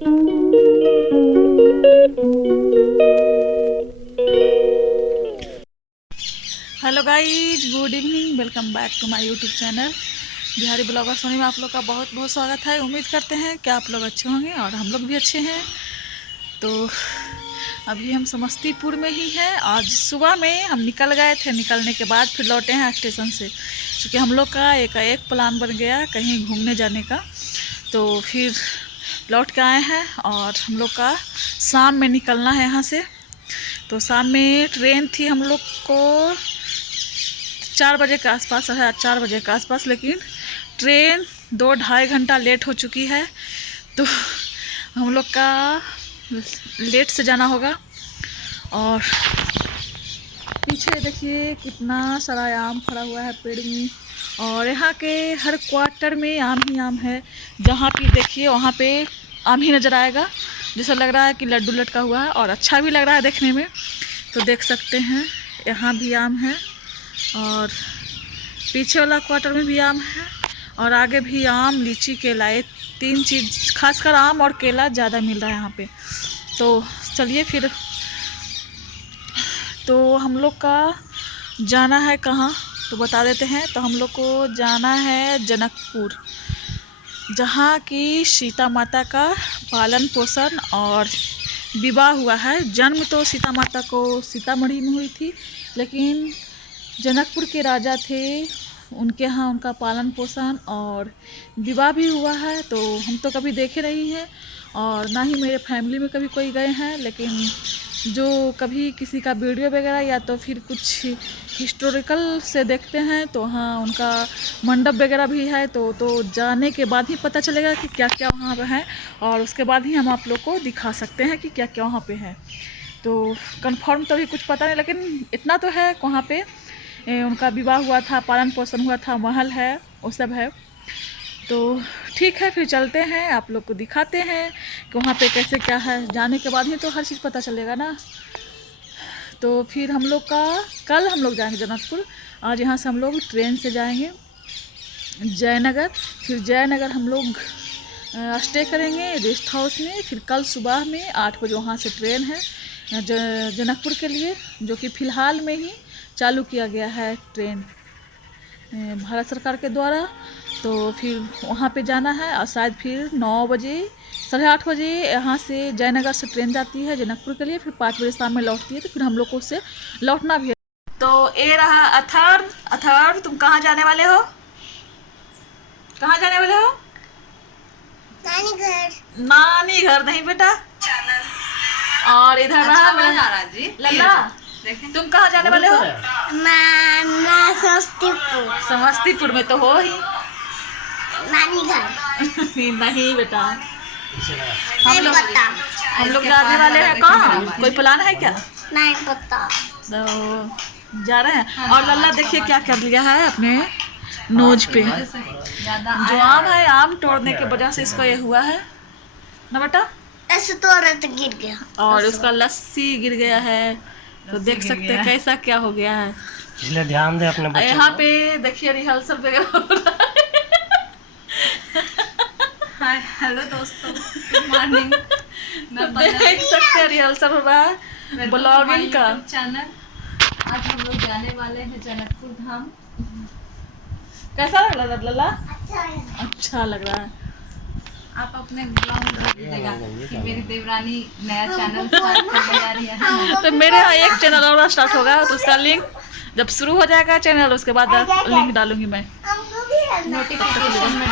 Hello guys, good evening. Welcome back to my YouTube channel Bihari blogger Soni में। आप लोग का बहुत बहुत स्वागत है। उम्मीद करते हैं कि आप लोग अच्छे होंगे और हम लोग भी अच्छे हैं। तो अभी हम समस्तीपुर में ही हैं। आज सुबह में हम निकल गए थे, निकलने के बाद फिर लौटे हैं स्टेशन से, क्योंकि हम लोग का एक प्लान बन गया कहीं घूमने जाने का। तो फिर लौट के आए हैं और हम लोग का शाम में निकलना है यहाँ से। तो शाम में ट्रेन थी हम लोग को 4 बजे के आसपास, 4:30 बजे के आसपास, लेकिन ट्रेन 2-2.5 घंटा लेट हो चुकी है। तो हम लोग का लेट से जाना होगा। और पीछे देखिए कितना सारा आम फड़ा हुआ है पेड़ में, और यहाँ के हर क्वार्टर में आम ही आम है। जहाँ भी देखिए वहाँ पे आम ही नज़र आएगा। जैसा लग रहा है कि लड्डू लटका हुआ है, और अच्छा भी लग रहा है देखने में। तो देख सकते हैं यहाँ भी आम है, और पीछे वाला क्वार्टर में भी आम है, और आगे भी आम, लीची, केला, ये 3 चीज़, खासकर आम और केला ज़्यादा मिल रहा है यहाँ पे। तो चलिए फिर, तो हम लोग का जाना है कहाँ तो बता देते हैं। तो हम लोग को जाना है जनकपुर, जहाँ की सीता माता का पालन पोषण और विवाह हुआ है। जन्म तो सीता माता को सीतामढ़ी में हुई थी, लेकिन जनकपुर के राजा थे, उनके यहाँ उनका पालन पोषण और विवाह भी हुआ है। तो हम तो कभी देखे नहीं हैं, और ना ही मेरे फैमिली में कभी कोई गए हैं, लेकिन जो कभी किसी का वीडियो वगैरह या तो फिर कुछ हिस्टोरिकल से देखते हैं, तो हाँ उनका मंडप वगैरह भी है। तो जाने के बाद ही पता चलेगा कि क्या क्या वहाँ पर है, और उसके बाद ही हम आप लोग को दिखा सकते हैं कि क्या क्या वहाँ पे है। तो कंफर्म तो अभी कुछ पता नहीं, लेकिन इतना तो है कि वहाँ पे उनका विवाह हुआ था, पालन पोषण हुआ था, महल है, वो सब है। तो ठीक है, फिर चलते हैं, आप लोग को दिखाते हैं कि वहाँ पे कैसे क्या है। जाने के बाद ही तो हर चीज़ पता चलेगा ना। तो फिर हम लोग का कल हम लोग जाएंगे जनकपुर। आज यहाँ से हम लोग ट्रेन से जाएंगे जयनगर। फिर जयनगर हम लोग स्टे करेंगे रेस्ट हाउस में। फिर कल सुबह में 8 बजे वहाँ से ट्रेन है जनकपुर के लिए, जो कि फ़िलहाल में ही चालू किया गया है ट्रेन भारत सरकार के द्वारा। तो फिर वहाँ पे जाना है, और शायद फिर 9 बजे, 8:30 बजे यहाँ से जयनगर से ट्रेन जाती है जनकपुर के लिए। फिर 5 बजे शाम में लौटती है। तो फिर हम लोग को उससे लौटना भी है। तो ये रहा अथर्व, तुम कहाँ जाने वाले हो? कहाँ जाने वाले हो? नानी घर। नानी घर नहीं बेटा। और इधर रहा अच्छा जी लल्ला, तुम कहाँ जाने वाले हो? मैं समस्तीपुर। समस्तीपुर में तो हो ही। नानी घर। नहीं बेटा, नहीं पता। हम लोग जाने वाले हैं। कहाँ, कोई प्लान है क्या? नहीं पता। तो जा रहे हैं। और लल्ला देखिए क्या कर लिया है अपने नोज पे। जो आम है, आम तोड़ने की वजह से इसको ये हुआ है ना बेटा। ऐसे तोड़ा तो गिर गया, और उसका लस्सी गिर गया है। तो देख सकते हैं कैसा क्या हो गया है। इसलिए ध्यान दे अपने बच्चों यहाँ पे देखिए रिहर्सल वगैरह हो रहा है। हाय हेलो दोस्तों, गुड मॉर्निंग। देख सकते हैं रिहर्सल हो रहा है ब्लॉगिंग का चैनल। आज हम लोग जाने वाले हैं जनकपुर धाम। कैसा लग रहा है लल्ला? अच्छा है। अच्छा लग रहा है। आप अपने ब्लॉग में दीजिएगा कि मेरी देवरानी नया चैनल स्टार्ट करने जा रही है। तो मेरे यहाँ एक चैनल और स्टार्ट होगा, तो उसका लिंक जब शुरू हो जाएगा चैनल, उसके बाद लिंक डालूंगी मैं। हमको भी है ना। नोटिफिकेशन में।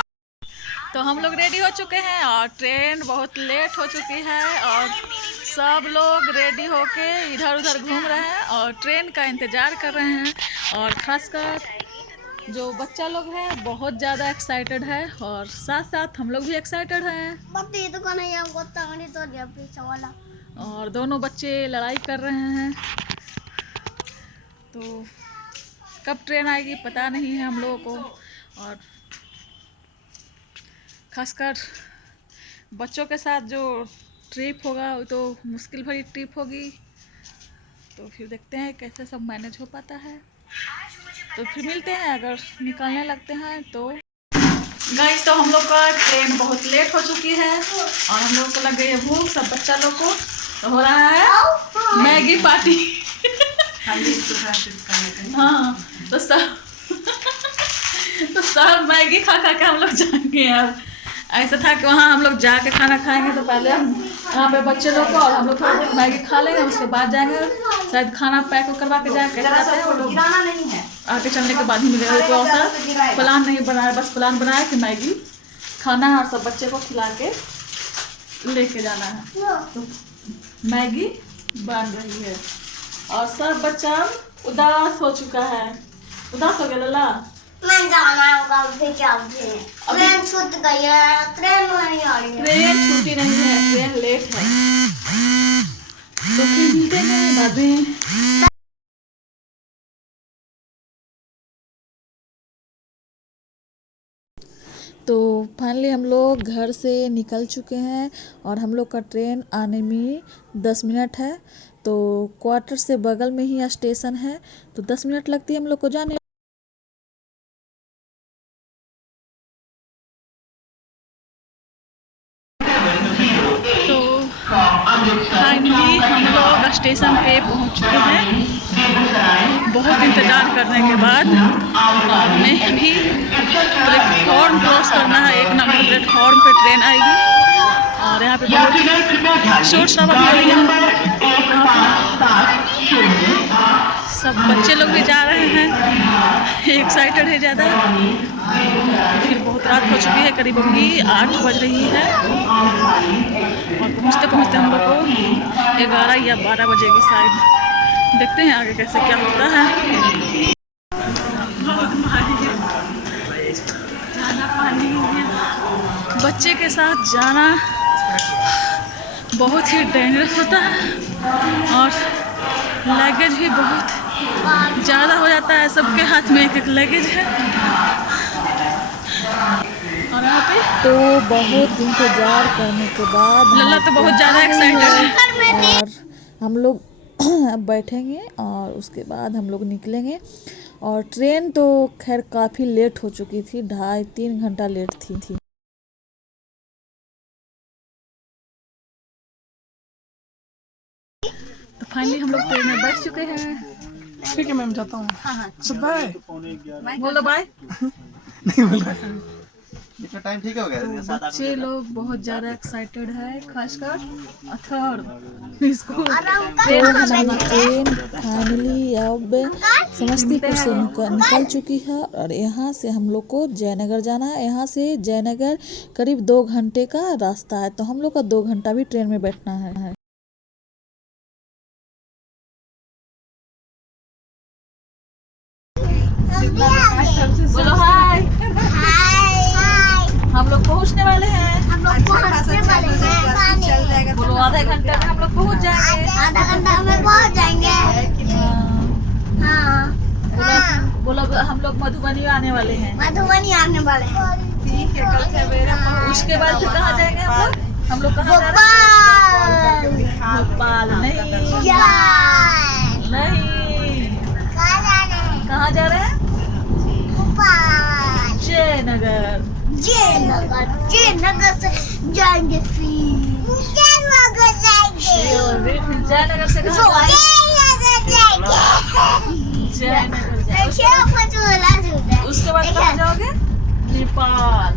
तो हम लोग रेडी हो चुके हैं, और ट्रेन बहुत लेट हो चुकी है, और सब लोग रेडी होके इधर उधर घूम रहे हैं और ट्रेन का इंतज़ार कर रहे हैं। और ख़ासकर जो बच्चा लोग हैं बहुत ज़्यादा एक्साइटेड है, और साथ साथ हम लोग भी एक्साइटेड हैं। बट ये तो कौन है, हमको तंगड़ी तो दिया पीछे वाला। और दोनों बच्चे लड़ाई कर रहे हैं। तो कब ट्रेन आएगी पता नहीं है हम लोगों को। और खासकर बच्चों के साथ जो ट्रिप होगा वो तो मुश्किल भरी ट्रिप होगी। तो फिर देखते हैं कैसे सब मैनेज हो पाता है। तो फिर मिलते हैं अगर निकलने लगते हैं तो। गाइस तो हम लोग का ट्रेन बहुत लेट हो चुकी है और हम लोग को लग गई है भूख, सब बच्चा लोग को तो हो रहा है मैगी पार्टी। हाँ तो सब मैगी खा खा के हम लोग जाएंगे। अब ऐसा था कि वहाँ हम लोग जाके खाना खाएंगे तो पहले हम यहाँ पे बच्चे लोग को और हम लोग थोड़ा बहुत मैगी खा लेंगे, उसके बाद जाएंगे शायद खाना पैक करवा के जाए कैसे हैं वो लोग आके चलने के बाद ही मिलेगा। कोई ऐसा प्लान नहीं बनाया, बस प्लान बनाया कि मैगी खाना है और सब बच्चे को खिला के लेके जाना है। तो मैगी बन रही है और सब बच्चा उदास हो चुका है। उदास हो गया लला? मैं जाना होगा अभी जल्दी। ट्रेन छूट गई है, ट्रेन नहीं आ रही है। ट्रेन छूटी नहीं है, ट्रेन लेट है। तो फिर मिलते हैं बाद में। तो फाइनली हम लोग घर से निकल चुके हैं और हम लोग का ट्रेन आने में 10 मिनट है। तो क्वार्टर से बगल में ही स्टेशन है तो 10 मिनट लगती है हम लोग को जाने। तो फाइनली हम लोग स्टेशन पे पहुंच चुके हैं बहुत इंतज़ार करने के बाद। हमें अभी प्लेटफॉर्म क्रॉस करना है, 1 नंबर प्लेटफॉर्म पे ट्रेन आएगी और यहाँ पे बहुत शोर शराबा भी हो रही है। सब बच्चे लोग भी जा रहे हैं, एक्साइटेड है ज़्यादा। फिर बहुत रात हो चुकी है, करीब अभी 8 बज रही है और पहुँचते पहुँचते हम लोग को 11 या 12 बजेगी शायद। देखते हैं आगे कैसे क्या होता है। जाना पानी बच्चे के साथ जाना बहुत ही डेंजरस होता है और लगेज भी बहुत ज़्यादा हो जाता है। सबके हाथ में एक लगेज है और यहाँ पे तो बहुत इंतजार करने के बाद लल्ला तो बहुत ज़्यादा एक्साइटेड है और हम लोग बैठेंगे और उसके बाद हम लोग निकलेंगे। और ट्रेन तो खैर काफ़ी लेट हो चुकी थी, 2.5-3 घंटा लेट थी। तो फाइनली हम लोग ट्रेन में बैठ चुके हैं। ठीक है मैम, जाता हूँ। हाँ बाय। बोलो बाय। नहीं बोल रहा है। इतना टाइम ठीक हो गया? बच्चे लोग बहुत ज़्यादा एक्साइटेड है, खासकर अथर्व इसको ट्रेन फाइनली अब समस्तीपुर से निकल चुकी है और यहाँ से हम लोग को जयनगर जाना है। यहाँ से जयनगर करीब 2 घंटे का रास्ता है तो हम लोग का 2 घंटा भी ट्रेन में बैठना है। बोलो हाय। हम लोग पहुँचने वाले हैं। हम लोग पहुंचने वाले हैं। बोलो आधे घंटे में हम लोग पहुँच जाएंगे। आधा घंटा में पहुंच जाएंगे। हाँ बोलो हम लोग मधुबनी आने वाले हैं। मधुबनी आने वाले हैं। ठीक है, कल सवेरे उसके बाद फिर कहाँ जाएंगे हम लोग कहाँ जा रहे हैं? भोपाल नहीं कहाँ जा रहे हैं? जयनगर। जयनगर से जाएंगे फिर जयनगर जाएंगे। जयनगर से कहाँ जयनगर उसके बाद कहाँ जाओगे? नेपाल।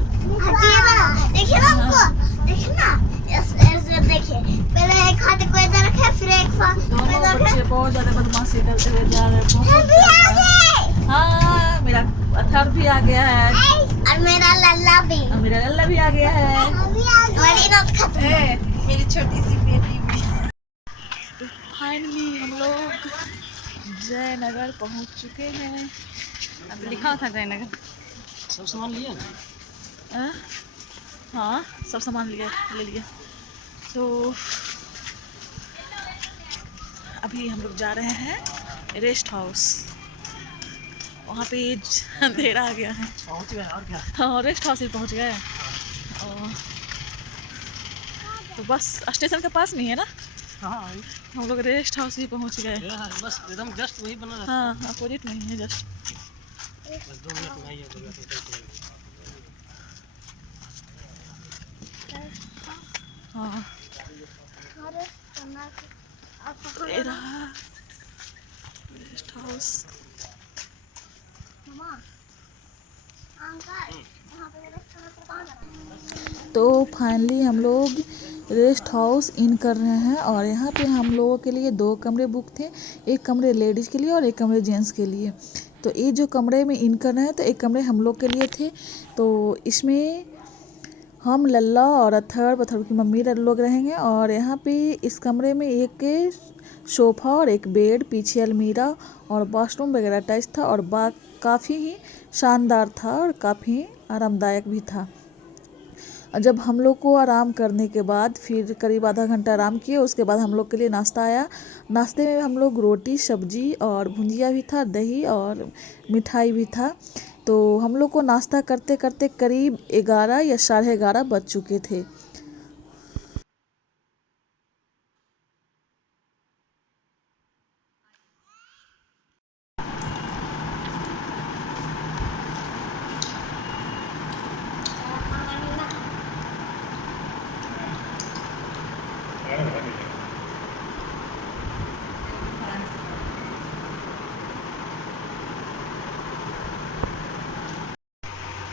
देखिए ना हमको, देखिए ना ऐसे देखिए, पहले एक हाथ को इधर रखे फिर एक दोनों बच्चे बहुत ज्यादा बदमाशी करते हुए जा रहे हैं। हाँ मेरा अथर्व भी आ गया है और मेरा लल्ला भी, और मेरा लल्ला भी आ गया है। हमारी नस खत्म है। मेरी छोटी सी बेटी भी। फाइनली हम लोग जयनगर पहुंच चुके हैं। अब लिखा था जयनगर। सब सामान लिया ना? हाँ सब सामान ले लिया। तो अभी हम लोग जा रहे हैं रेस्ट हाउस। वहाँ पे अंधेरा आ गया है। पहुँच गए और क्या? हाँ रेस्ट हाउस ही पहुँच गए। और तो बस स्टेशन के पास में ही है ना, हाँ हम लोग रेस्ट हाउस ही पहुँच गए। बस एकदम जस्ट वही बना रहता हाँ अपोजिट में ही है जस्ट। है। बस 2 मिनट में आइए। हाँ अरे करना आपको ये रहा गेस्ट हाउस। मम्मा अंकल यहाँ पे रेस्टोरेंट पर कहाँ जाना है? तो फाइनली हम लोग रेस्ट हाउस इन कर रहे हैं और यहाँ पे हम लोगों के लिए 2 कमरे बुक थे, एक कमरे लेडीज़ के लिए और एक कमरे जेंट्स के लिए। तो ये जो कमरे में इन कर रहे हैं तो एक कमरे हम लोग के लिए थे। तो इसमें हम लल्ला और अथर्व की मम्मी लोग रहेंगे और यहाँ पे इस कमरे में एक सोफ़ा और एक बेड, पीछे अलमीरा और वॉशरूम वगैरह अटैच था और काफ़ी ही शानदार था और काफ़ी आरामदायक भी था। और जब हम लोग को आराम करने के बाद फिर करीब आधा घंटा आराम किए, उसके बाद हम लोग के लिए नाश्ता आया। नाश्ते में हम लोग रोटी, सब्जी और भुंजिया भी था, दही और मिठाई भी था। तो हम लोग को नाश्ता करते करते करीब 11 या 11:30 बज चुके थे।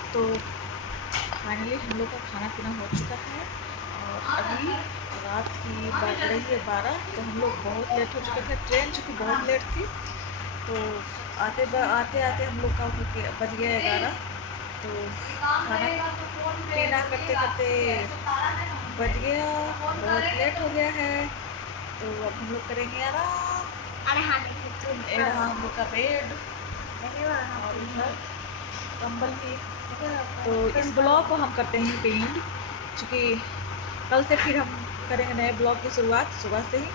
तो फाइनली हम लोग का खाना पीना हो चुका है और अभी रात की बज रही है 12। तो हम लोग बहुत लेट हो चुके थे, ट्रेन चूँकि बहुत लेट थी तो आते आते हम लोग का बज गया 11। तो खाना पीना करते करते बज गया, बहुत लेट हो गया है। तो अब हम लोग करेंगे आराम। अरे हाँ देखिए तुम ये रहा हम लोग का बेड देखिए और इधर कंबल भी। तो इस ब्लॉग को हम करते हैं पेंट, क्योंकि कल से फिर हम करेंगे नए ब्लॉग की शुरुआत सुबह से ही,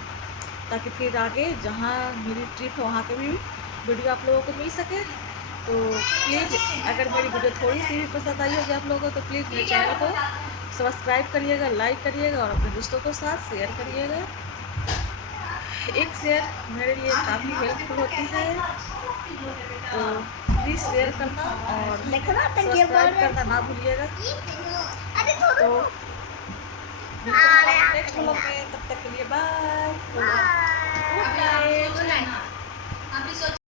ताकि फिर आगे जहाँ मेरी ट्रिप है वहाँ के भी वीडियो आप लोगों को मिल सके। तो प्लीज़ अगर मेरी वीडियो थोड़ी सी भी पसंद आई होगी आप लोगों को तो प्लीज़ मेरे चैनल को सब्सक्राइब करिएगा, लाइक करिएगा और अपने दोस्तों के साथ शेयर करिएगा। एक शेयर मेरे लिए काफ़ी हेल्पफुल होती है। तो प्लीज़ शेयर करना और सब्सक्राइब करना ना भूलिएगा। तो नेक्स्ट ब्लॉग में, तब तक के लिए बाय। Good night.